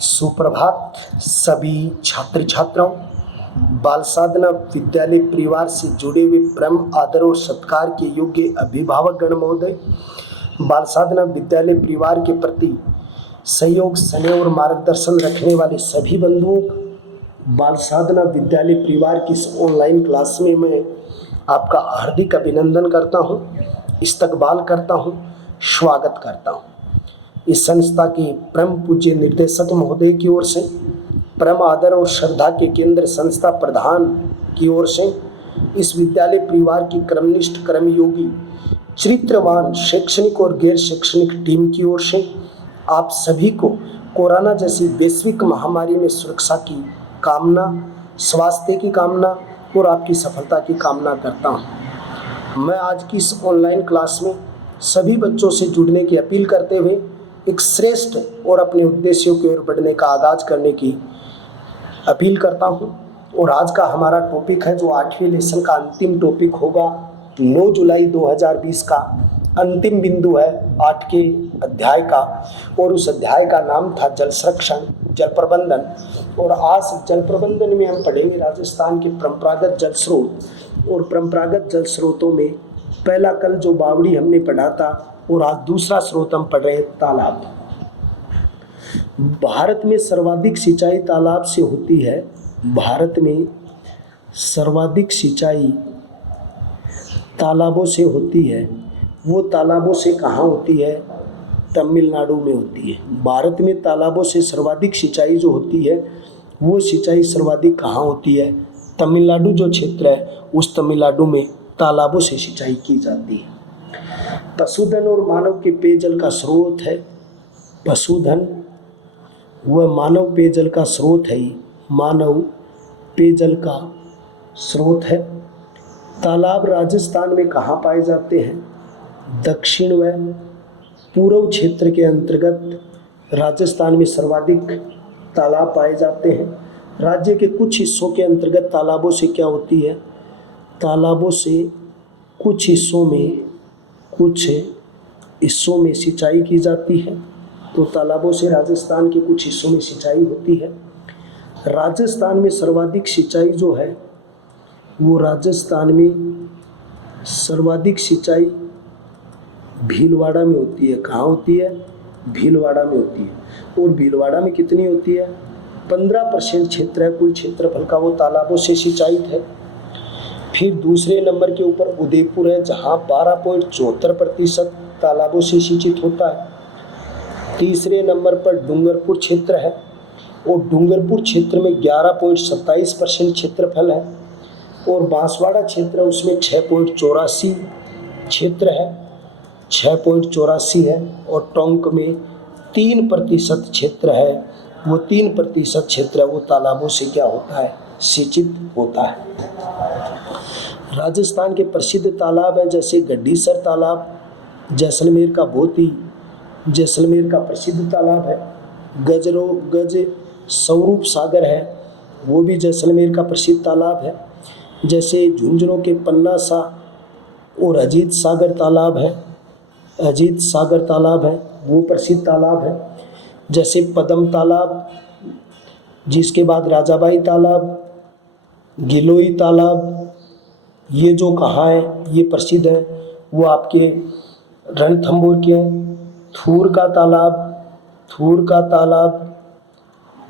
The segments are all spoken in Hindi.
सुप्रभात सभी छात्र छात्राओं। बाल साधना विद्यालय परिवार से जुड़े हुए प्रेम आदर और सत्कार के योग्य अभिभावक गण महोदय, बाल साधना विद्यालय परिवार के प्रति सहयोग स्नेह और मार्गदर्शन रखने वाले सभी बंधुओं, बाल साधना विद्यालय परिवार की इस ऑनलाइन क्लास में मैं आपका हार्दिक अभिनंदन करता हूं, इस्तकबाल करता हूं, स्वागत करता हूं। इस संस्था के परम पूज्य निर्देशक महोदय की ओर से, परम आदर और श्रद्धा के केंद्र संस्था प्रधान की ओर से, इस विद्यालय परिवार की कर्मनिष्ठ कर्मयोगी चरित्रवान शैक्षणिक और गैर शैक्षणिक टीम की ओर से आप सभी को कोरोना जैसी वैश्विक महामारी में सुरक्षा की कामना, स्वास्थ्य की कामना और आपकी सफलता की कामना करता हूँ। मैं आज की इस ऑनलाइन क्लास में सभी बच्चों से जुड़ने की अपील करते हुए एक श्रेष्ठ और अपने उद्देश्यों की ओर बढ़ने का आगाज करने की अपील करता हूं। और आज का हमारा टॉपिक है, जो 8वें लेसन का अंतिम टॉपिक होगा, 9 जुलाई 2020 का अंतिम बिंदु है 8 के अध्याय का, और उस अध्याय का नाम था जल संरक्षण, जल प्रबंधन। और आज जल प्रबंधन में हम पढ़ेंगे राजस्थान के परंपरागत जल स्रोत। और परंपरागत जल स्रोतों में पहला कल जो बावड़ी हमने पढ़ा था, और आज दूसरा स्रोत हम पढ़ रहे हैं तालाब। भारत में सर्वाधिक सिंचाई तालाब से होती है। भारत में सर्वाधिक सिंचाई तालाबों से होती है। वो तालाबों से कहाँ होती है? तमिलनाडु में होती है। भारत में तालाबों से सर्वाधिक सिंचाई जो होती है, वो सिंचाई सर्वाधिक कहाँ होती है? तमिलनाडु जो क्षेत्र है, उस तमिलनाडु में तालाबों से सिंचाई की जाती है। पशुधन और मानव के पेयजल का स्रोत है। पशुधन वह मानव पेयजल का स्रोत है। मानव पेयजल का स्रोत है। तालाब राजस्थान में कहाँ पाए जाते हैं? दक्षिण व पूर्व क्षेत्र के अंतर्गत राजस्थान में सर्वाधिक तालाब पाए जाते हैं। राज्य के कुछ हिस्सों के अंतर्गत तालाबों से क्या होती है? तालाबों से कुछ हिस्सों में सिंचाई की जाती है। तो तालाबों से राजस्थान के कुछ हिस्सों में सिंचाई होती है। राजस्थान में सर्वाधिक सिंचाई जो है, वो राजस्थान में सर्वाधिक सिंचाई भीलवाड़ा में होती है। कहाँ होती है? भीलवाड़ा में होती है। और भीलवाड़ा में कितनी होती है? 15% क्षेत्र है कुल क्षेत्रफल का, वो तालाबों से सिंचाई है। फिर दूसरे नंबर के ऊपर उदयपुर है, जहाँ 12.74% तालाबों से सिंचित होता है। तीसरे नंबर पर डूंगरपुर क्षेत्र है, और डूंगरपुर क्षेत्र में 11.27% क्षेत्रफल है। और बांसवाड़ा क्षेत्र, उसमें 6.84 क्षेत्र है, 6.84 है। और टोंक में 3% क्षेत्र है। वो 3% क्षेत्र है, वो तालाबों से क्या होता है? सिंचित होता है। राजस्थान के प्रसिद्ध तालाब हैं, जैसे गड्डीसर तालाब, जैसलमेर का बहुत ही जैसलमेर का प्रसिद्ध तालाब है। गज स्वरूप सागर है, वो भी जैसलमेर का प्रसिद्ध तालाब है। जैसे झुंझुनों के पन्नासा और अजीत सागर तालाब है, अजीत सागर तालाब है, वो प्रसिद्ध तालाब है। जैसे पदम तालाब, जिसके बाद राजाबाई तालाब, गिलोई तालाब, ये जो कहाँ है, ये प्रसिद्ध है, वो आपके रणथंभौर के हैं। थूर का तालाब,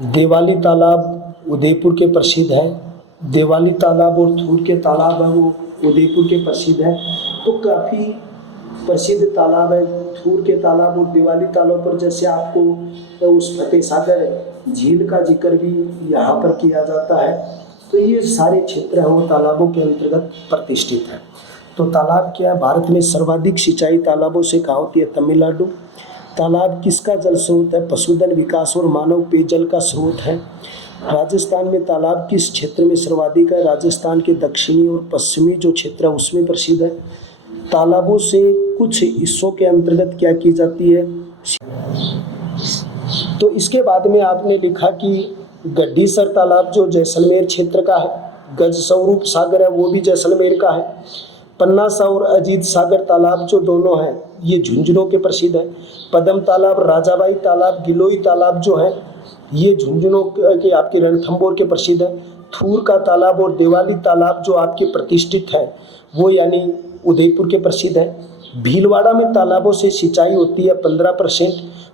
देवाली तालाब उदयपुर के प्रसिद्ध है। देवाली तालाब और थूर के तालाब है, वो उदयपुर के प्रसिद्ध है। तो काफ़ी प्रसिद्ध तालाब है थूर के तालाब और दिवाली तालाब पर। जैसे आपको उस फतेह सागर झील का जिक्र भी यहाँ पर किया जाता है। तो ये सारे क्षेत्र हैं, वो तालाबों के अंतर्गत प्रतिष्ठित है। तो तालाब क्या है? भारत में सर्वाधिक सिंचाई तालाबों से कहाँ होती है? तमिलनाडु। तालाब किसका जल स्रोत है? पशुधन विकास और मानव पेयजल का स्रोत है। राजस्थान में तालाब किस क्षेत्र में सर्वाधिक है? राजस्थान के दक्षिणी और पश्चिमी जो क्षेत्र है, उसमें प्रसिद्ध है। तालाबों से कुछ हिस्सों के अंतर्गत क्या की जाती है? तो इसके बाद में आपने लिखा कि गड्डीसर तालाब जो जैसलमेर क्षेत्र का है, गज स्वरूप सागर है, वो भी जैसलमेर का है। पन्नासा और अजीत सागर तालाब जो दोनों हैं, ये झुंझुनों के प्रसिद्ध है। पदम तालाब, राजाबाई तालाब, गिलोई तालाब जो है ये झुंझुनों के आपके रणथंभौर के प्रसिद्ध है। थूर का तालाब और देवाली तालाब जो आपके प्रतिष्ठित है वो यानी उदयपुर के प्रसिद्ध है। भीलवाड़ा में तालाबों से सिंचाई होती है 15%,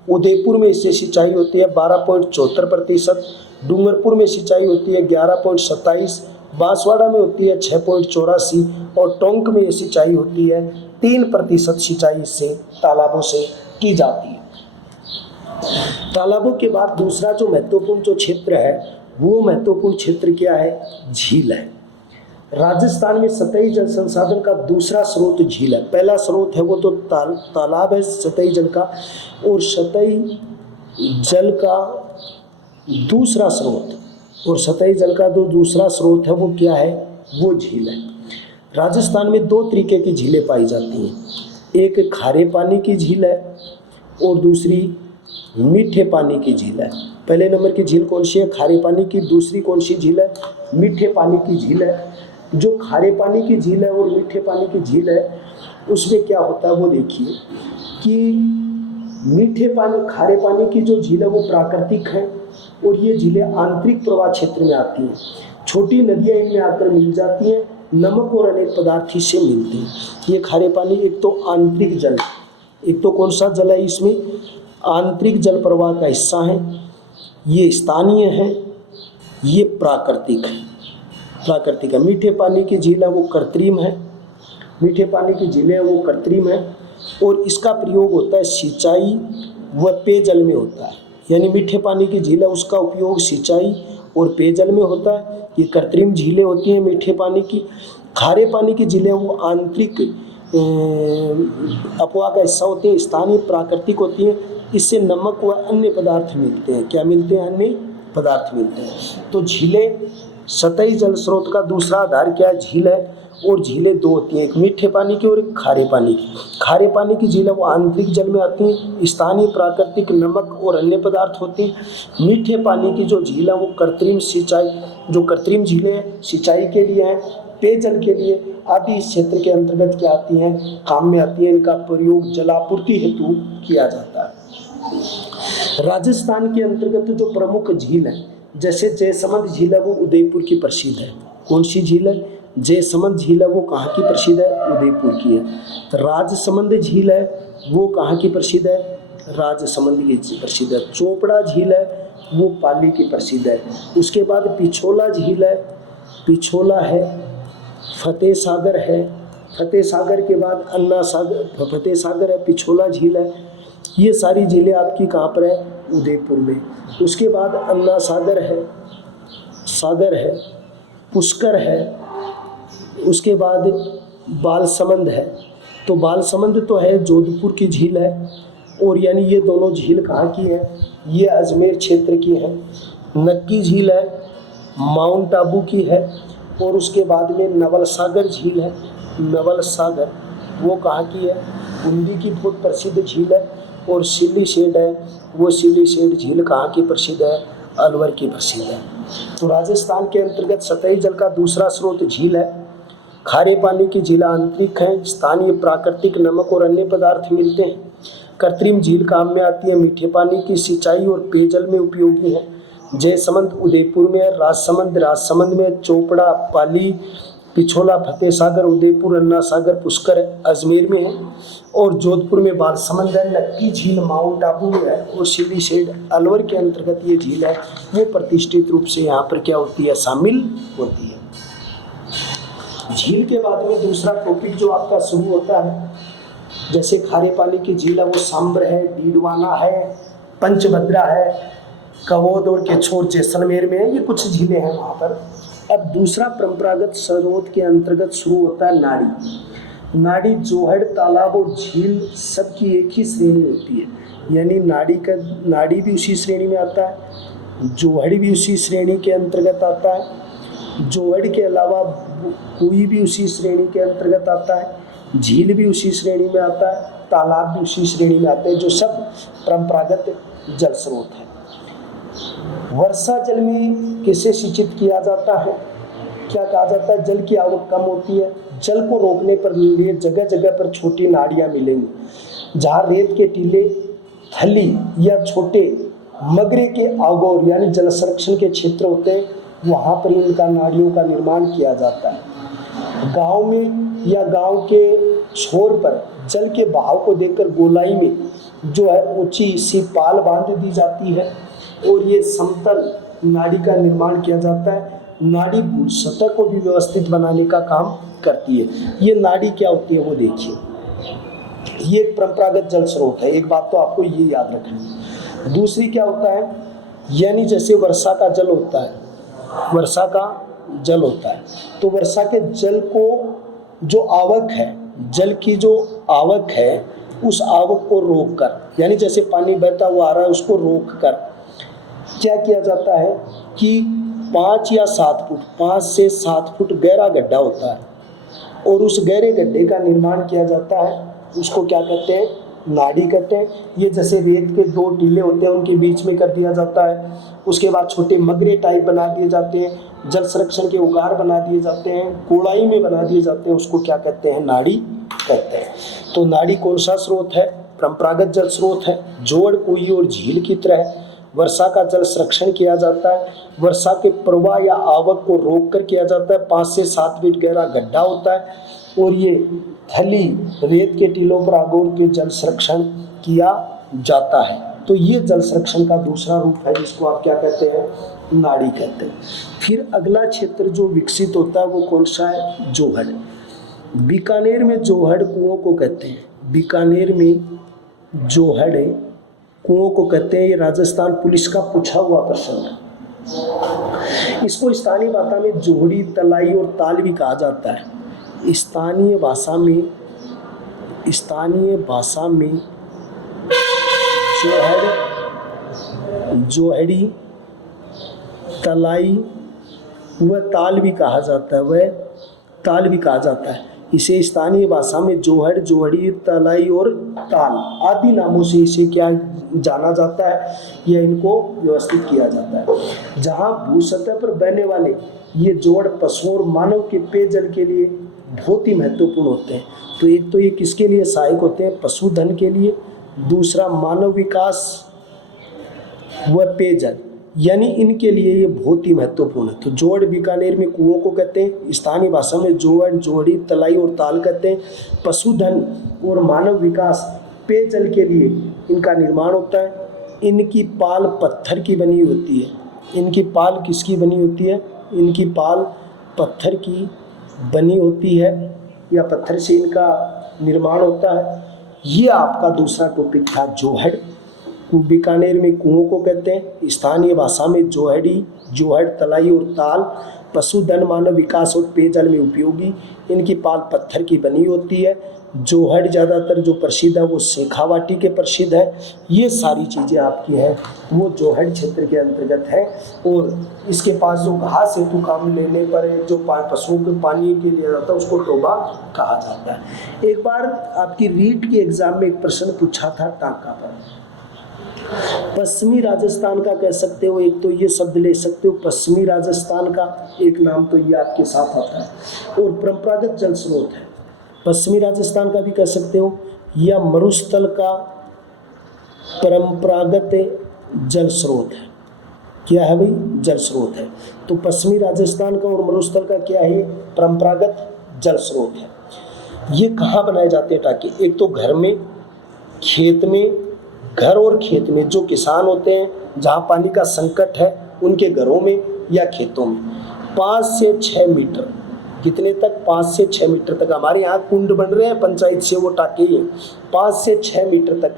उदयपुर में इससे सिंचाई होती है 12.74%, डूंगरपुर में सिंचाई होती है 11.27%, बांसवाड़ा में होती है 6.84 और टोंक में ये सिंचाई होती है 3% सिंचाई इससे तालाबों से की जाती है। तालाबों के बाद दूसरा जो महत्वपूर्ण जो क्षेत्र है वो महत्वपूर्ण क्षेत्र क्या है? झील है। राजस्थान में सतही जल संसाधन का दूसरा स्रोत झील है। पहला स्रोत है वो तो तालाब है सतही जल का, और सतही जल का दूसरा स्रोत और सतही जल का जो दूसरा स्रोत है वो क्या है? वो झील है। राजस्थान में 2 तरीके की झीलें पाई जाती हैं, एक खारे पानी की झील है और दूसरी मीठे पानी की झील है। पहले नंबर की झील कौन सी है? खारे पानी की। दूसरी कौन सी झील है? मीठे पानी की झील है। जो खारे पानी की झील है और मीठे पानी की झील है उसमें क्या होता है वो देखिए कि खारे पानी की जो झील है वो प्राकृतिक है और ये झीलें आंतरिक प्रवाह क्षेत्र में आती हैं। छोटी नदियाँ इनमें आकर मिल जाती हैं, नमक और अनेक पदार्थ इससे मिलते हैं। ये खारे पानी एक तो आंतरिक जल, एक तो कौन सा जल है इसमें? आंतरिक जल प्रवाह का हिस्सा है। ये स्थानीय है, ये प्राकृतिक है। मीठे पानी की झील है वो कृत्रिम है। मीठे पानी की झीलें वो कृत्रिम है और इसका प्रयोग होता है सिंचाई व पेयजल में होता है। यानी मीठे पानी की झील है उसका उपयोग सिंचाई और पेयजल में होता है। ये कृत्रिम झीलें होती हैं मीठे पानी की। खारे पानी की झीलें वो आंतरिक अपवाह का हिस्सा होती हैं, स्थानीय प्राकृतिक होती हैं। इससे नमक व अन्य पदार्थ मिलते हैं। क्या मिलते हैं? अन्य पदार्थ मिलते हैं। तो झीलें सतही जल स्रोत का दूसरा आधार क्या है? झील है। और झीलें 2 होती हैं, एक मीठे पानी की और एक खारे पानी की। खारे पानी की झीलें वो आंतरिक जल में आती हैं, स्थानीय प्राकृतिक नमक और अन्य पदार्थ होते हैं। मीठे पानी की जो झील है वो कृत्रिम झीलें सिंचाई के लिए हैं, पेयजल के लिए आदि इस क्षेत्र के अंतर्गत क्या आती हैं? काम में आती हैं। इनका प्रयोग जलापूर्ति हेतु किया जाता है। राजस्थान के अंतर्गत जो प्रमुख झील है जैसे जयसमंद झील है वो उदयपुर की प्रसिद्ध है। कौन सी झील है? जयसमंद झील है वो कहाँ की प्रसिद्ध है? उदयपुर की है। तो राजसमंद झील है वो कहाँ की प्रसिद्ध है? राजसमंद की प्रसिद्ध है। चोपड़ा झील है वो पाली की प्रसिद्ध है। उसके बाद पिछोला झील है, पिछोला है, फतेह सागर है, फतेह सागर के बाद अन्ना सागर, फतेह सागर है, पिछोला झील है। ये सारी झीलें आपकी कहाँ पर है? उदयपुर में। उसके बाद अन्ना सागर है, पुष्कर है, उसके बाद बालसमंद है। तो बालसमंद तो है जोधपुर की झील है और यानी ये दोनों झील कहाँ की है? ये अजमेर क्षेत्र की है। नक्की झील है, माउंट आबू की है। और उसके बाद में नवल सागर झील है। नवल सागर वो कहाँ की है? बूंदी की बहुत प्रसिद्ध झील है। और सिल्लीसेड है वो सिल्लीसेड झील कहाँ की प्रसिद्ध है? अलवर की प्रसिद्ध है। तो राजस्थान के अंतर्गत सतही जल का दूसरा स्रोत झील है। खारे पानी की झील आंतरिक है, स्थानीय प्राकृतिक नमक और अन्य पदार्थ मिलते हैं। कृत्रिम झील काम में आती है, मीठे पानी की सिंचाई और पेयजल में उपयोगी है। जयसमंद उदयपुर में है, राजसमंद में, चोपड़ा पाली, पिछोला फतेह सागर, उदयपुर अन्ना सागर, पुष्कर अजमेर में है। और जोधपुर में बालसमंद है। नक्की झील माउंट आबू में है और सिल्लीसेड अलवर के अंतर्गत ये झील है वो प्रतिष्ठित रूप से यहाँ पर क्या होती है? शामिल होती है। झील के बाद में दूसरा टॉपिक जो आपका शुरू होता है जैसे खारे पानी की झील है वो सांबर है, डीडवाना है, पंचभद्रा है, कवोद और केछोर जैसलमेर में है। ये कुछ झीलें हैं वहाँ पर। अब दूसरा परंपरागत स्रोत के अंतर्गत शुरू होता है नाड़ी, जोहड़, तालाब और झील सबकी एक ही श्रेणी होती है। यानी नाड़ी भी उसी श्रेणी में आता है, जोहड़ भी उसी श्रेणी के अंतर्गत आता है, जोहड़ के अलावा कुई भी उसी श्रेणी के अंतर्गत आता है, झील भी उसी श्रेणी में आता है, तालाब भी उसी श्रेणी में आते हैं, जो सब परंपरागत जल स्रोत है। वर्षा जल में किसे सिंचित किया जाता है? क्या कहा जाता है, जल की आवक कम होती है। जल को रोकने पर लिए जगह जगह पर छोटी नाड़ियाँ मिलेंगी, जहाँ रेत के टीले, थली या छोटे मगरे के आगोर यानी जल संरक्षण के क्षेत्र होते हैं, वहाँ पर इनका नाड़ियों का निर्माण किया जाता है। गांव में या गांव के छोर पर जल के बहाव को देखकर गोलाई में जो है ऊंची सी पाल बांध दी जाती है और ये समतल नाड़ी का निर्माण किया जाता है। नाड़ी भू सतह को भी व्यवस्थित बनाने का काम करती है। ये नाड़ी क्या होती है वो देखिए, ये एक परंपरागत जल स्रोत है। एक बात तो आपको ये याद रखनी है। दूसरी क्या होता है, यानी जैसे वर्षा का जल होता है, वर्षा का जल होता है तो वर्षा के जल को जो आवक है, जल की जो आवक है, उस आवक को रोक कर, यानी जैसे पानी बहता हुआ आ रहा है उसको रोक कर क्या किया जाता है कि 5 या 7 फुट, 5 से 7 फुट गहरा गड्ढा होता है और उस गहरे गड्ढे का निर्माण किया जाता है। उसको क्या कहते हैं, नाड़ी कहते हैं। ये जैसे रेत के 2 टीले होते हैं उनके बीच में कर दिया जाता है। उसके बाद छोटे मगरे टाइप बना दिए जाते हैं, जल संरक्षण के उगार बना दिए जाते हैं, कोड़ाई में बना दिए जाते हैं। उसको क्या कहते हैं, नाड़ी कहते हैं। तो नाड़ी कौन सा स्रोत है, परंपरागत जल स्रोत है। जोड़, कुई और झील की तरह वर्षा का जल संरक्षण किया जाता है। वर्षा के प्रवाह या आवक को रोक कर किया जाता है। 5 से 7 फीट गहरा गड्ढा होता है और ये थली रेत के टीलों पर आगोर के जल संरक्षण किया जाता है। तो ये जल संरक्षण का दूसरा रूप है जिसको आप क्या कहते हैं, नाड़ी कहते हैं। फिर अगला क्षेत्र जो विकसित होता है वो कौन सा है, जोहड़। बीकानेर में जोहड़ कुओं को कहते हैं। बीकानेर में जोहड़ कुओं को कहते हैं। ये राजस्थान पुलिस का पूछा हुआ प्रश्न है। इसको स्थानीय भाषा में जोहड़ी, तलाई और ताल भी कहा जाता है। स्थानीय भाषा में जोहड़ी, तलाई व ताल भी कहा जाता है। इसे स्थानीय भाषा में जोहड़, जोहड़ी, तलाई और ताल आदि नामों से इसे क्या जाना जाता है या इनको व्यवस्थित किया जाता है। जहाँ भू सतह पर बहने वाले ये जोड़ पशुओं और मानव के पेयजल के लिए बहुत ही महत्वपूर्ण होते हैं। तो एक तो ये किसके लिए सहायक होते हैं, पशुधन के लिए। दूसरा मानव विकास व पेयजल, यानी इनके लिए ये बहुत ही महत्वपूर्ण है। तो जोड़ बीकानेर में कुओं को कहते हैं। स्थानीय भाषा में जोड़, जोड़ी, तलाई और ताल कहते हैं। पशुधन और मानव विकास, पेयजल के लिए इनका निर्माण होता है। इनकी पाल पत्थर की बनी होती है। इनकी पाल किसकी बनी होती है, इनकी पाल पत्थर की बनी होती है या पत्थर से इनका निर्माण होता है। ये आपका दूसरा टॉपिक था, जोहड़। बीकानेर में कुओं को कहते हैं। स्थानीय भाषा में जोहड़ी, जोहड़, तलाई और ताल पशुधन, मानव विकास और पेयजल में उपयोगी। इनकी पाल पत्थर की बनी होती है। जोहड़ ज़्यादातर जो प्रसिद्ध है वो शेखावाटी के प्रसिद्ध है। ये सारी चीज़ें आपकी हैं वो जोहड़ क्षेत्र के अंतर्गत है। और इसके पास जो घास हेतु काम लेने पर जो पशुओं के पानी के लिए जाता है उसको टोबा कहा जाता है। एक बार आपकी रीट के एग्जाम में एक प्रश्न पूछा था टांका पर। पश्चिमी राजस्थान का कह सकते हो, एक तो ये शब्द ले सकते हो पश्चिमी राजस्थान का, एक नाम तो ये आपके साथ आता है। और परंपरागत जल स्रोत है, पश्चिमी राजस्थान का भी कह सकते हो, या मरुस्थल का परंपरागत जल स्रोत है। क्या है भाई, जल स्रोत है। तो पश्चिमी राजस्थान का और मरुस्थल का क्या है, परंपरागत जल स्रोत है। ये कहाँ बनाए जाते हैं टाँके, एक तो घर में, खेत में, घर और खेत में जो किसान होते हैं जहाँ पानी का संकट है उनके घरों में या खेतों में 5 से 6 मीटर, कितने तक, 5 से 6 मीटर तक। हमारे यहाँ कुंड बन रहे हैं पंचायत से, वो टाँके ही हैं। 5 से 6 मीटर तक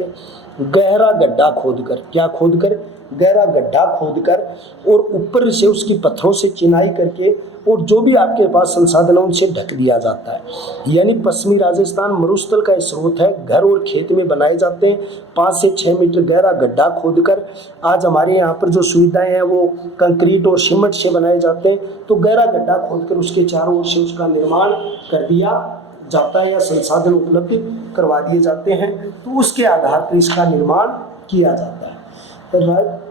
गहरा गड्ढा खोदकर, क्या खोदकर, गहरा गड्ढा खोदकर और ऊपर से उसकी पत्थरों से चिनाई करके और जो भी आपके पास संसाधन है उनसे ढक दिया जाता है। यानी पश्चिमी राजस्थान मरुस्थल का स्रोत है। घर और खेत में बनाए जाते हैं 5 से 6 मीटर गहरा गड्ढा खोदकर। आज हमारे यहाँ पर जो सुविधाएं हैं वो कंक्रीट और सीमेंट से बनाए जाते हैं। तो गहरा गड्ढा खोदकर उसके चारों ओर से उसका निर्माण कर दिया जाता है या संसाधन उपलब्ध करवा दिए जाते हैं। तो उसके आधार पर इसका निर्माण किया जाता है।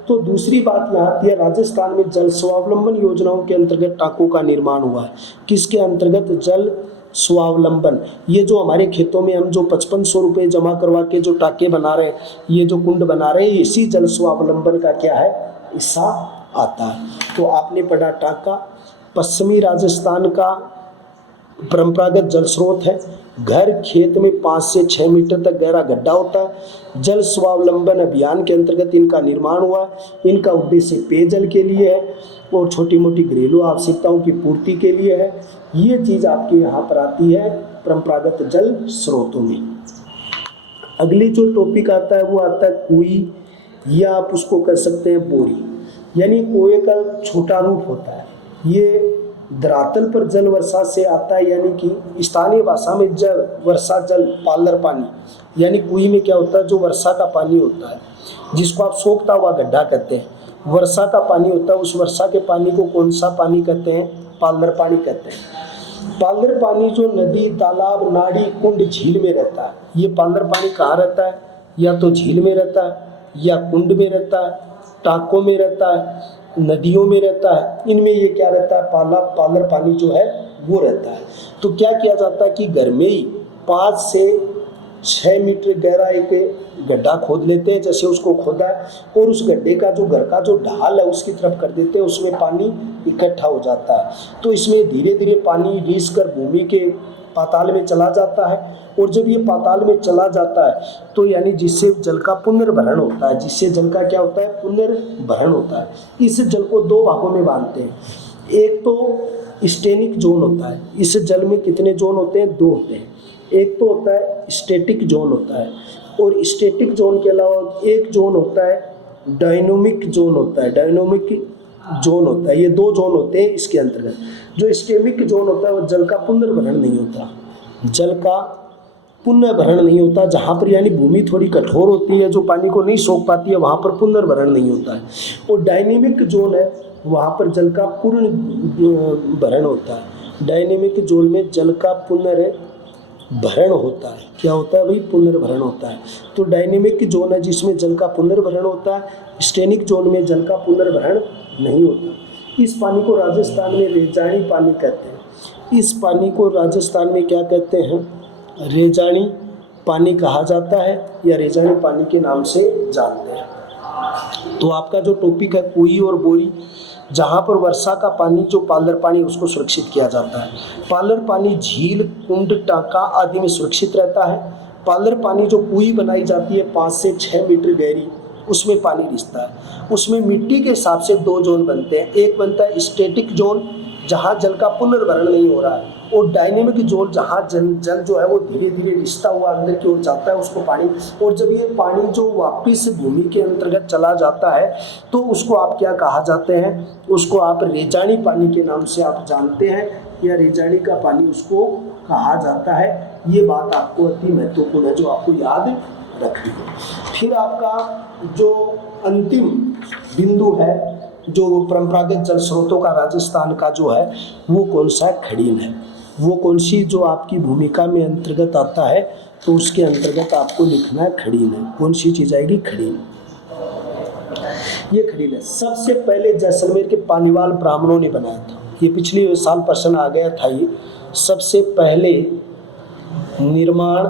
तो दूसरी बात यहाँ आती है, राजस्थान में जल स्वावलंबन योजनाओं के अंतर्गत टाँकों का निर्माण हुआ है। किसके अंतर्गत? जल स्वावलंबन। ये जो हमारे खेतों में हम जो 5500 रुपये जमा करवा के जो टाँके बना रहे हैं, ये जो कुंड बना रहे हैं, इसी जल स्वावलंबन का क्या है? हिस्सा आता है। तो आपने पढ़ा टाँका पश्चिमी राजस्थान का परंपरागत जल स्रोत है। घर खेत में 5 से 6 मीटर तक गहरा गड्ढा होता है। जल स्वावलंबन अभियान के अंतर्गत इनका निर्माण हुआ। इनका उद्देश्य पेयजल के लिए है और छोटी मोटी घरेलू आवश्यकताओं की पूर्ति के लिए है। ये चीज़ आपके यहाँ पर आती है परंपरागत जल स्रोतों में। अगली जो टॉपिक आता है वो आता है कुई, या आप उसको कह सकते हैं बोरी, यानी कुएं का छोटा रूप होता है। ये धरातल पर जल वर्षा से आता है, यानी कि स्थानीय भाषा में जल वर्षा जल पालर पानी, यानी कुई में क्या होता है? जो वर्षा का पानी होता है, जिसको आप सोखता हुआ गड्ढा कहते हैं, वर्षा का पानी होता है। उस वर्षा के पानी को कौन सा पानी कहते हैं? पालर पानी कहते हैं। पालर पानी जो नदी, तालाब, नाड़ी, कुंड, झील में रहता है। ये पालर पानी कहाँ रहता है? या तो झील में रहता है, या कुंड में रहता है, टाँकों में रहता है, नदियों में रहता है। इनमें ये क्या रहता है? पालर पानी जो है वो रहता है। तो क्या किया जाता है कि घर में ही 5 से 6 मीटर गहरा एक गड्ढा खोद लेते हैं। जैसे उसको खोदा है और उस गड्ढे का जो घर का जो ढाल है उसकी तरफ कर देते हैं, उसमें पानी इकट्ठा हो जाता है। तो इसमें धीरे धीरे पानी रिस कर भूमि के पाताल में चला जाता है। और जब ये पाताल में चला जाता है तो यानी जिससे जल का पुनर्भरण होता है, जिससे जल का क्या होता है? पुनर्भरण होता है। इस जल को 2 भागों में बांटते हैं। एक तो स्टेनिक जोन होता है। इस जल में कितने जोन होते हैं? 2 होते हैं। एक तो होता है स्टैटिक जोन होता है, और स्टैटिक जोन के अलावा एक जोन होता है डायनामिक जोन होता है। डायनामिक जोन होता है, ये 2 जोन होते हैं इसके अंतर्गत। जो स्टेमिक जोन होता है वो जल का पुनर्भरण नहीं होता। जल का पुनर्भरण नहीं होता। जहाँ पर यानी भूमि थोड़ी कठोर होती है, जो पानी को नहीं सोख पाती है, वहाँ पर पुनर्भरण नहीं होता है। और डायनेमिक जोन है, वहाँ पर जल का पूर्ण भरण होता है। डायनेमिक जोन में जल का पुनर्भरण होता है। क्या होता है भाई? पुनर्भरण होता है। तो डायनेमिक जोन है जिसमें जल का पुनर्भरण होता है। स्टेनिक जोन में जल का पुनर्भरण नहीं होता। इस पानी को राजस्थान में रेजानी पानी कहते हैं। इस पानी को राजस्थान में क्या कहते हैं? रेजानी पानी कहा जाता है, या रेजानी पानी के नाम से जानते हैं। तो आपका जो टॉपिक है कुई और बोरी, जहाँ पर वर्षा का पानी जो पालर पानी उसको सुरक्षित किया जाता है। पालर पानी झील, कुंड, टाँका आदि में सुरक्षित रहता है। पालर पानी जो कुई बनाई जाती है 5 से 6 मीटर गहरी, उसमें पानी रिसता है। उसमें मिट्टी के हिसाब से 2 जोन बनते हैं। एक बनता है स्टैटिक जोन, जहाँ जल का पुनर्भरण नहीं हो रहा है, और डायनेमिक जोन, जहाँ जल जो है वो धीरे धीरे रिसता हुआ अंदर की ओर जाता है उसको पानी। और जब ये पानी जो वापस भूमि के अंतर्गत चला जाता है तो उसको आप क्या कहा जाते हैं? उसको आप रेजानी पानी के नाम से आप जानते हैं, या रेजानी का पानी उसको कहा जाता है। ये बात आपको अति महत्वपूर्ण है, जो आपको याद रखनी है। फिर आपका जो अंतिम बिंदु है, जो परंपरागत जल स्रोतों का राजस्थान का जो है वो कौन सा है? खड़ीन है। वो कौन सी जो आपकी भूमिका में अंतर्गत आता है, तो उसके अंतर्गत आपको लिखना है खड़ीन है। कौन सी चीज़ आएगी? खड़ीन। ये खड़ीन है। सबसे पहले जैसलमेर के पालीवाल ब्राह्मणों ने बनाया था। ये पिछले साल प्रश्न आ गया था। ये सबसे पहले निर्माण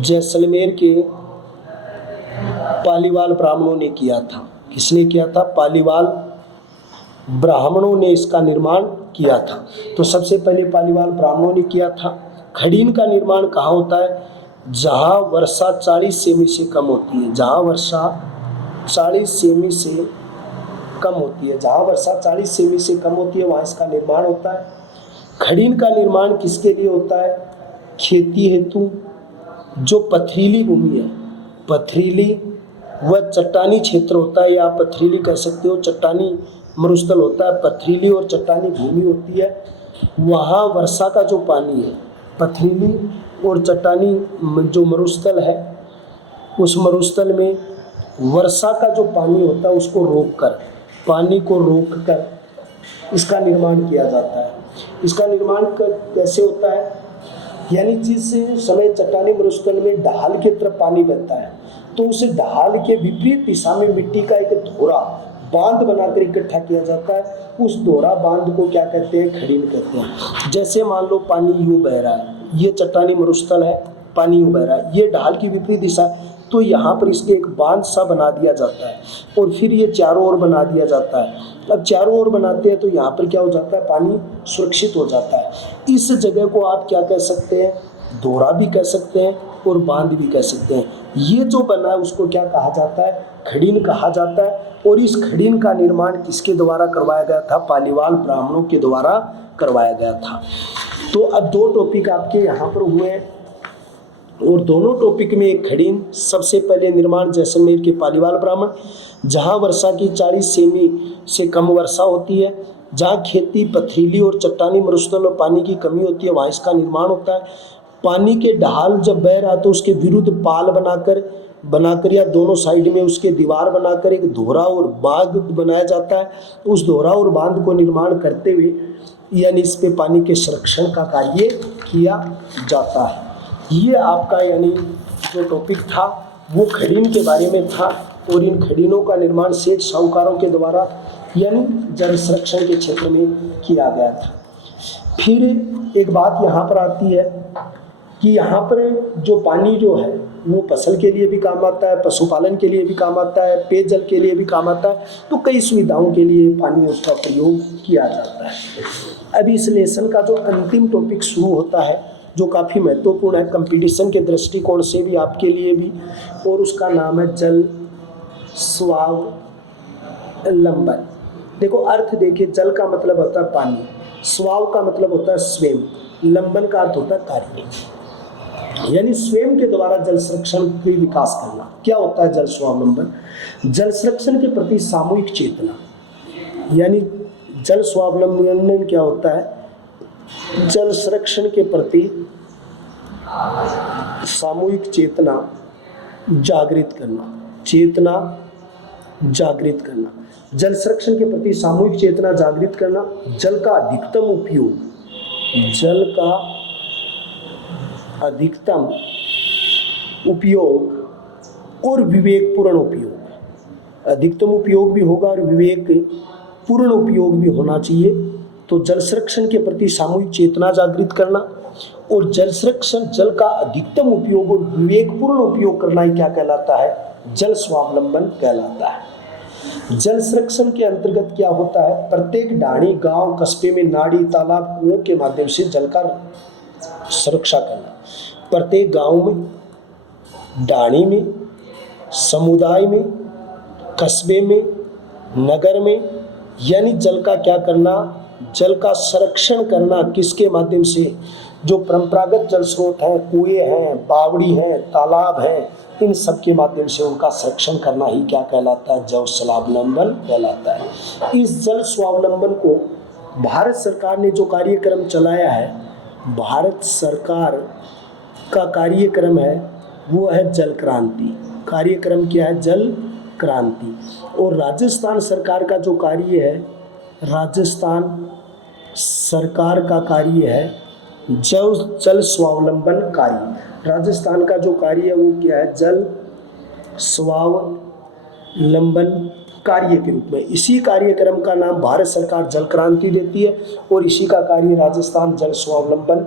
जैसलमेर के पालीवाल ब्राह्मणों ने किया था। किसने किया था? पालीवाल ब्राह्मणों ने इसका निर्माण किया था। तो सबसे पहले पालीवाल ब्राह्मणों ने किया था। खड़ीन का निर्माण कहाँ होता है? जहाँ वर्षा 40 सेमी से कम होती है। जहाँ वर्षा 40 सेमी से कम होती है, जहाँ वर्षा 40 सेमी से कम होती है, वहाँ इसका निर्माण होता है। खड़ीन का निर्माण किसके लिए होता है? खेती हेतु। जो पथरीली भूमि है, पथरीली व चट्टानी क्षेत्र होता है, या आप पथरीली कह सकते हो, चट्टानी मरुस्थल होता है। पथरीली और चट्टानी भूमि होती है, वहाँ वर्षा का जो पानी है, पथरीली और चट्टानी जो मरुस्थल है, उस मरुस्थल में वर्षा का जो पानी होता है उसको रोककर, पानी को रोककर इसका निर्माण किया जाता है। इसका निर्माण कैसे होता है? यानी जिस समय चट्टानी मरुस्थल में ढाल की तरफ पानी बहता है, तो उस ढाल के विपरीत दिशा में मिट्टी का एक धोरा बांध बनाकर इकट्ठा किया जाता है। उस धोरा बांध को क्या कहते हैं? खड़ीन कहते हैं। जैसे मान लो पानी यूं बह रहा है, ये चट्टानी मरुस्थल है, पानी यूं बह रहा है, ये ढाल की विपरीत दिशा, तो यहाँ पर इसके एक बांध सा बना दिया जाता है और फिर ये चारों ओर बना दिया जाता है। अब चारों ओर बनाते हैं तो यहाँ पर क्या हो जाता है? पानी सुरक्षित हो जाता है। इस जगह को आप क्या कह सकते हैं? धोरा भी कह सकते हैं और बांध भी कह सकते हैं। ये जो बना है उसको क्या कहा जाता है? खड़ीन कहा जाता है। और इस खड़ीन का निर्माण किसके द्वारा करवाया गया था? पालीवाल ब्राह्मणों के द्वारा करवाया गया था। तो अब दो टॉपिक आपके यहाँ पर हुए हैं और दोनों टॉपिक में एक खड़ीन, सबसे पहले निर्माण जैसलमेर के पालीवाल ब्राह्मण, जहाँ वर्षा की 40 सेमी से कम वर्षा होती है, जहाँ खेती पथरीली और चट्टानी मरुस्थल और पानी की कमी होती है, वहाँ इसका निर्माण होता है। पानी के ढाल जब बह रहा तो उसके विरुद्ध पाल बनाकर या दोनों साइड में उसके दीवार बनाकर एक धोरा और बांध बनाया जाता है। उस धोरा और बांध को निर्माण करते हुए यानी इस पे पानी के संरक्षण का कार्य किया जाता है। ये आपका यानी जो टॉपिक था वो खड़ीन के बारे में था और इन खड़ीनों का निर्माण सेठ साहूकारों के द्वारा यानी जल संरक्षण के क्षेत्र में किया गया था। फिर एक बात यहाँ पर आती है कि यहाँ पर जो पानी जो है वो फसल के लिए भी काम आता है, पशुपालन के लिए भी काम आता है, पेयजल के लिए भी काम आता है, तो कई सुविधाओं के लिए पानी उसका प्रयोग किया जाता है। अब इस लेसन का जो अंतिम टॉपिक शुरू होता है जो काफ़ी महत्वपूर्ण है कंपटीशन के दृष्टिकोण से भी आपके लिए भी, और उसका नाम है जल स्वावलंबन। देखो अर्थ देखिए, जल का मतलब होता है पानी, स्वाव का मतलब होता है स्वयं, लंबन का अर्थ होता है कार्य, यानी स्वयं के द्वारा जल संरक्षण के विकास करना। क्या होता है जल स्वावलंबन? जल संरक्षण के प्रति सामूहिक चेतना, यानी जल स्वावलंबन क्या होता है? जल संरक्षण के प्रति सामूहिक चेतना जागृत करना, चेतना जागृत करना, जल संरक्षण के प्रति सामूहिक चेतना जागृत करना, जल का अधिकतम उपयोग, जल का अधिकतम उपयोग और विवेकपूर्ण उपयोग, अधिकतम उपयोग भी होगा और विवेकपूर्ण उपयोग भी होना चाहिए। तो जल संरक्षण के प्रति सामूहिक चेतना जागृत करना और जल संरक्षण, जल का अधिकतम उपयोग और विवेकपूर्ण उपयोग करना ही क्या कहलाता है? जल स्वावलंबन कहलाता है। जल संरक्षण के अंतर्गत क्या होता है? प्रत्येक ढाणी, गांव, कस्बे में नाड़ी, तालाब, कुओं के माध्यम से जल का सुरक्षा करना। प्रत्येक गांव में, ढाणी में, समुदाय में, कस्बे में, नगर में, यानी जल का क्या करना? जल का संरक्षण करना। किसके माध्यम से? जो परंपरागत जल स्रोत हैं, कुएं हैं, बावड़ी हैं, तालाब हैं, इन सब के माध्यम से उनका संरक्षण करना ही क्या कहलाता है? जल स्वावलंबन कहलाता है। इस जल स्वावलंबन को भारत सरकार ने जो कार्यक्रम चलाया है, भारत सरकार का कार्यक्रम है वो है जल क्रांति। कार्यक्रम क्या है? जल क्रांति। और राजस्थान सरकार का जो कार्य है, राजस्थान सरकार का कार्य है जल स्वावलंबन कार्य। राजस्थान का जो कार्य है वो क्या है? जल स्वावलंबन कार्य के रूप में। इसी कार्यक्रम का नाम भारत सरकार जल क्रांति देती है और इसी का कार्य राजस्थान जल स्वावलंबन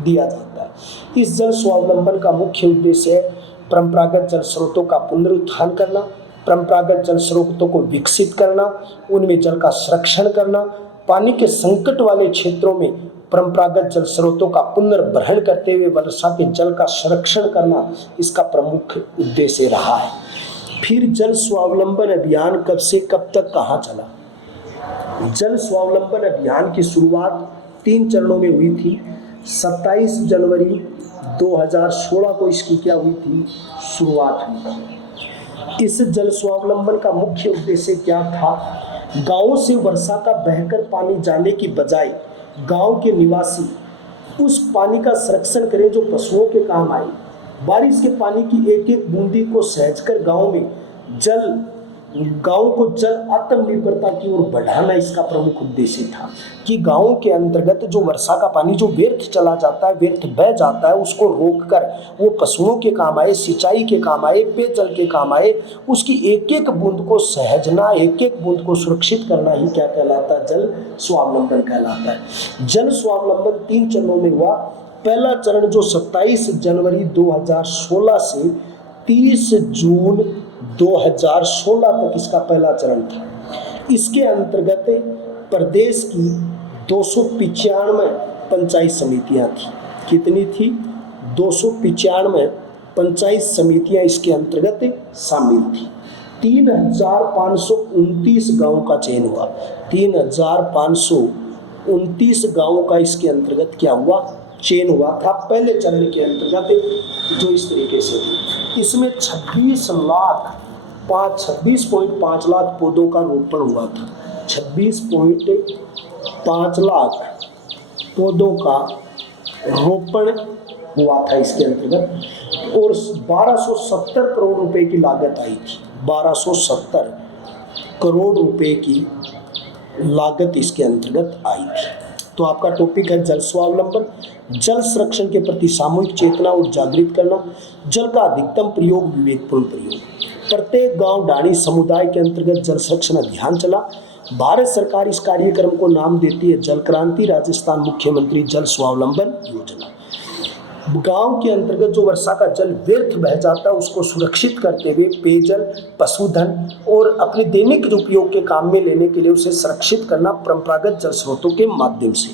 दिया जाता है। इस जल स्वावलंबन का मुख्य उद्देश्य है परंपरागत जल स्रोतों का पुनरुत्थान करना, परंपरागत जल स्रोतों को विकसित करना, उनमें जल का संरक्षण करना, पानी के संकट वाले क्षेत्रों में परंपरागत जल स्रोतों का पुनर्भरण करते हुए वर्षा के जल का संरक्षण करना इसका प्रमुख उद्देश्य रहा है। फिर जल स्वावलंबन अभियान कब से कब तक कहाँ चला? जल स्वावलंबन अभियान की शुरुआत 3 चरणों में हुई थी। 27 जनवरी 2016 को इसकी क्या हुई थी? शुरुआत हुई थी। इस जल स्वावलंबन का मुख्य उद्देश्य क्या था? गांवों से वर्षा का बहकर पानी जाने की बजाय गांव के निवासी उस पानी का संरक्षण करें जो पशुओं के काम आए। बारिश के पानी की एक एक बूंदी को सहजकर गांव में जल गांव को जल आत्मनिर्भरता की ओर बढ़ाना इसका प्रमुख उद्देश्य था कि गांव के अंतर्गत जो वर्षा का पानी जो व्यर्थ चला जाता है, व्यर्थ बह जाता है, उसको रोककर वो पशुओं के काम आए, सिंचाई के काम आए, पेयजल के काम आए, उसकी एक एक बूंद को सहजना, एक एक बूंद को सुरक्षित करना ही क्या कहलाता है? जल स्वावलंबन कहलाता है। जल स्वावलंबन 3 चरणों में हुआ। पहला चरण जो 27 जनवरी 2016 से 30 जून 2016 तक इसका पहला चरण था। इसके अंतर्गत प्रदेश की 295 पंचायत समितियां थी। कितनी थी? 295 पंचायत समितियां इसके अंतर्गत शामिल थी। 3529 गांव का चयन हुआ। 3529 गांव का इसके अंतर्गत क्या हुआ? चयन हुआ था पहले चरण के अंतर्गत, जो इस तरीके से थी। इसमें 26.5 लाख पौधों का रोपण हुआ था। 26.5 लाख पौधों का रोपण हुआ था इसके अंतर्गत, और 1270 करोड़ रुपए की लागत आई थी। 1270 करोड़ रुपए की लागत इसके अंतर्गत आई थी। तो आपका टॉपिक है जल स्वावलंबन, जल संरक्षण के प्रति सामूहिक चेतना और जागृत करना, जल का अधिकतम प्रयोग, विवेकपूर्ण प्रयोग। प्रत्येक गांव डाणी समुदाय के अंतर्गत जल संरक्षण अभियान चला। भारत सरकार इस कार्यक्रम को नाम देती है जल क्रांति राजस्थान मुख्यमंत्री जल स्वावलंबन योजना। गांव के अंतर्गत जो वर्षा का जल व्यर्थ बह जाता है उसको सुरक्षित करते हुए पेयजल, पशुधन और अपने दैनिक उपयोग के काम में लेने के लिए उसे संरक्षित करना परंपरागत जल स्रोतों के माध्यम से।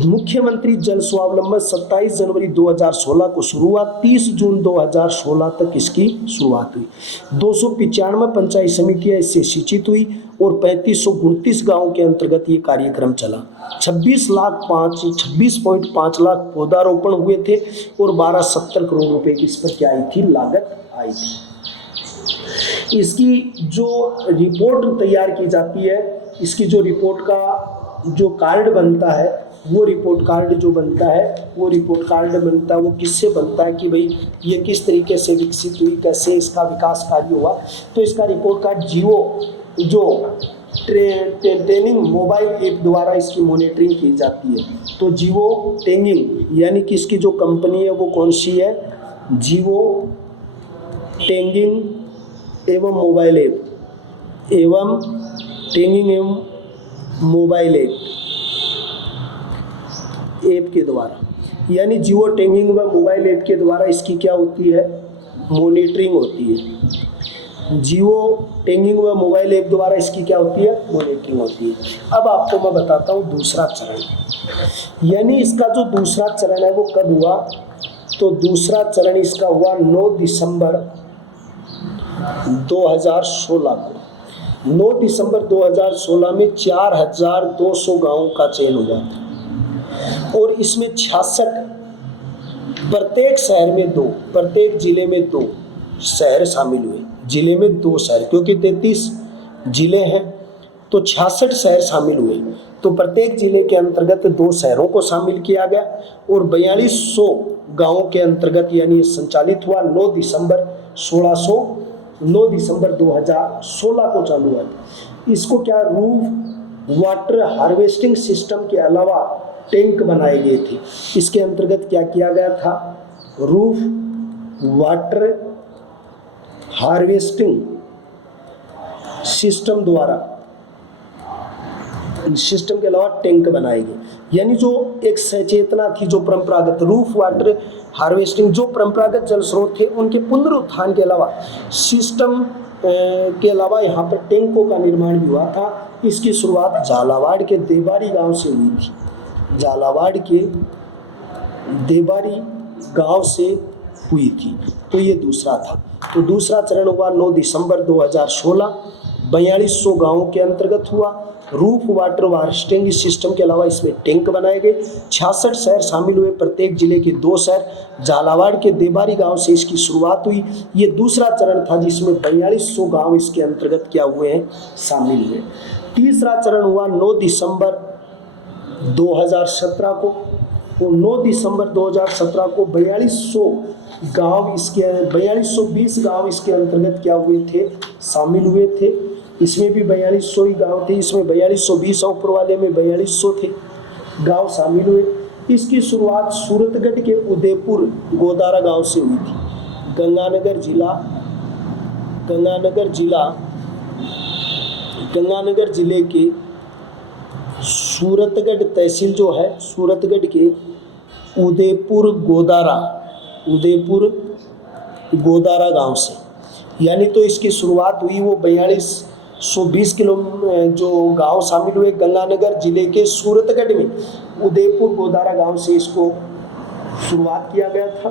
मुख्यमंत्री जल स्वावलंबन 27 जनवरी 2016 को शुरू हुआ। 30 जून 2016 तक इसकी शुरुआत हुई। 295 पंचायत समितियां इससे सिंचित हुई और 3529 गांवों के अंतर्गत ये कार्यक्रम चला। 26.5 लाख पौधारोपण हुए थे और 1270 करोड़ रुपए की इस पर क्या आई थी? लागत आई थी। इसकी जो रिपोर्ट तैयार की जाती है, इसकी जो रिपोर्ट का जो कार्ड बनता है, वो रिपोर्ट कार्ड जो बनता है, वो रिपोर्ट कार्ड बनता है वो किससे बनता है कि भाई ये किस तरीके से विकसित हुई, कैसे इसका विकास कार्य हुआ। तो इसका रिपोर्ट कार्ड जियो जो ट्रेनिंग मोबाइल ऐप द्वारा इसकी मॉनिटरिंग की जाती है। तो जियो टेंगिंग यानी कि इसकी जो कंपनी है वो कौन सी है? जियो टेंगिंग एवं मोबाइल ऐप एवं टेंगिंग एवं मोबाइल ऐप के द्वारा, यानी जियो टेंगिंग व मोबाइल ऐप के द्वारा इसकी क्या होती है? मॉनिटरिंग होती है। जियो टेंगिंग व मोबाइल ऐप द्वारा इसकी क्या होती है? मॉनिटरिंग होती है। अब आपको मैं बताता हूँ दूसरा चरण, यानी इसका जो दूसरा चरण है वो कब हुआ? तो दूसरा चरण इसका हुआ 9 दिसंबर 2016 को। 9 दिसंबर 2016 में 4200 गांवों का चयन हुआ था और इसमें 66, प्रत्येक शहर में 2, प्रत्येक जिले में 2 शहर शामिल हुए। जिले में 2 शहर, क्योंकि 33 जिले हैं तो 66 शहर शामिल हुए। तो प्रत्येक जिले के अंतर्गत 2 शहरों को शामिल किया गया और 4200 गांवों के अंतर्गत यानी संचालित हुआ। 9 दिसंबर 2016 को चालू हुआ। इसको क्या रूफ वाटर हार्वेस्टिंग सिस्टम के अलावा टैंक बनाए गए थे। इसके अंतर्गत क्या किया गया था? रूफ वाटर हार्वेस्टिंग सिस्टम द्वारा, सिस्टम के अलावा टैंक बनाए गए, यानी जो एक सचेतना थी, जो परंपरागत रूफ वाटर हार्वेस्टिंग जो परंपरागत जल स्रोत थे उनके पुनरुत्थान के अलावा सिस्टम के अलावा यहाँ पर टैंकों का निर्माण भी हुआ था। इसकी शुरुआत झालावाड़ के देबारी गांव से हुई थी। झालावाड़ के देबारी गांव से हुई थी। तो ये दूसरा था। तो दूसरा चरण हुआ 9 दिसंबर 2016, 4200 गांवों के अंतर्गत हुआ। रूफ वाटर हार्वेस्टिंग सिस्टम के अलावा इसमें टैंक बनाए गए। 66 शहर शामिल हुए, प्रत्येक जिले के 2 शहर। झालावाड़ के देबारी गांव से इसकी शुरुआत हुई। ये दूसरा चरण था जिसमें 4200 गांव इसके अंतर्गत क्या हुए हैं? शामिल हुए। तीसरा चरण हुआ 9 दिसंबर 2017 को। और 9 दिसंबर 2017 को 4200 गांव इसके 4220 गांव इसके अंतर्गत क्या हुए थे, शामिल हुए थे। इसमें भी 4200 ही गांव थे, इसमें 4220 ऊपर वाले में 4200 थे गांव शामिल हुए। इसकी शुरुआत सूरतगढ़ के उदयपुर गोदारा गांव से हुई थी। गंगानगर जिले के सूरतगढ़ तहसील जो है, सूरतगढ़ के उदयपुर गोदारा गांव से, यानी तो इसकी शुरुआत हुई वो 4220 किलो जो गांव शामिल हुए गंगानगर जिले के सूरतगढ़ में उदयपुर गोदारा गांव से इसको शुरुआत किया गया था।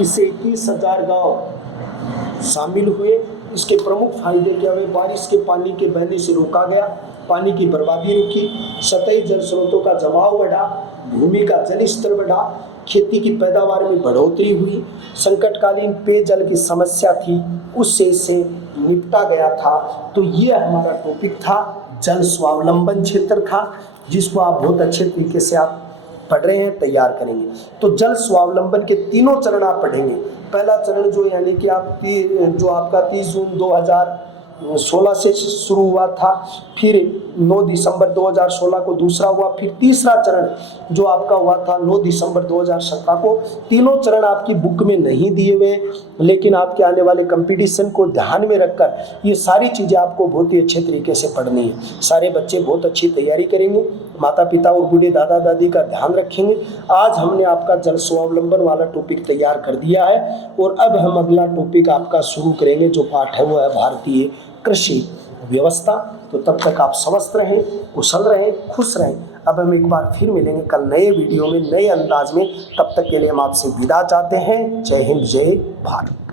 इससे 21,000 गांव शामिल हुए। इसके प्रमुख फायदे क्या हुए, बारिश के पानी के बहने से रोका गया, पानी की बर्बादी रुकी, सतही जल स्रोतों का जमाव बढ़ा, भूमि का जल स्तर बढ़ा, खेती की पैदावार में बढ़ोतरी हुई, संकटकालीन पेयजल की समस्या थी उससे इसे निपटा गया था। तो ये हमारा टॉपिक था, जल स्वावलंबन क्षेत्र था, जिसको आप बहुत अच्छे तरीके से आप पढ़ रहे हैं, तैयार करेंगे। तो जल स्वावलंबन के तीनों चरण आप पढ़ेंगे। पहला चरण जो यानी कि आपका 30 जून 2016 से शुरू हुआ था, फिर 9 दिसंबर 2016 को दूसरा हुआ, फिर तीसरा चरण जो आपका हुआ था 9 दिसंबर 2017 को। तीनों चरण आपकी बुक में नहीं दिए हुए, लेकिन आपके आने वाले कंपटीशन को ध्यान में रखकर ये सारी चीज़ें आपको बहुत ही अच्छे तरीके से पढ़नी है। सारे बच्चे बहुत अच्छी तैयारी करेंगे, माता पिता और बूढ़े दादा दादी का ध्यान रखेंगे। आज हमने आपका जल स्वावलंबन वाला टॉपिक तैयार कर दिया है और अब हम अगला टॉपिक आपका शुरू करेंगे। जो पाठ है वो है भारतीय कृषि व्यवस्था। तो तब तक आप स्वस्थ रहें, कुशल रहें, खुश रहें। अब हम एक बार फिर मिलेंगे कल नए वीडियो में, नए अंदाज में। तब तक के लिए हम आपसे विदा चाहते हैं। जय हिंद, जय भारत।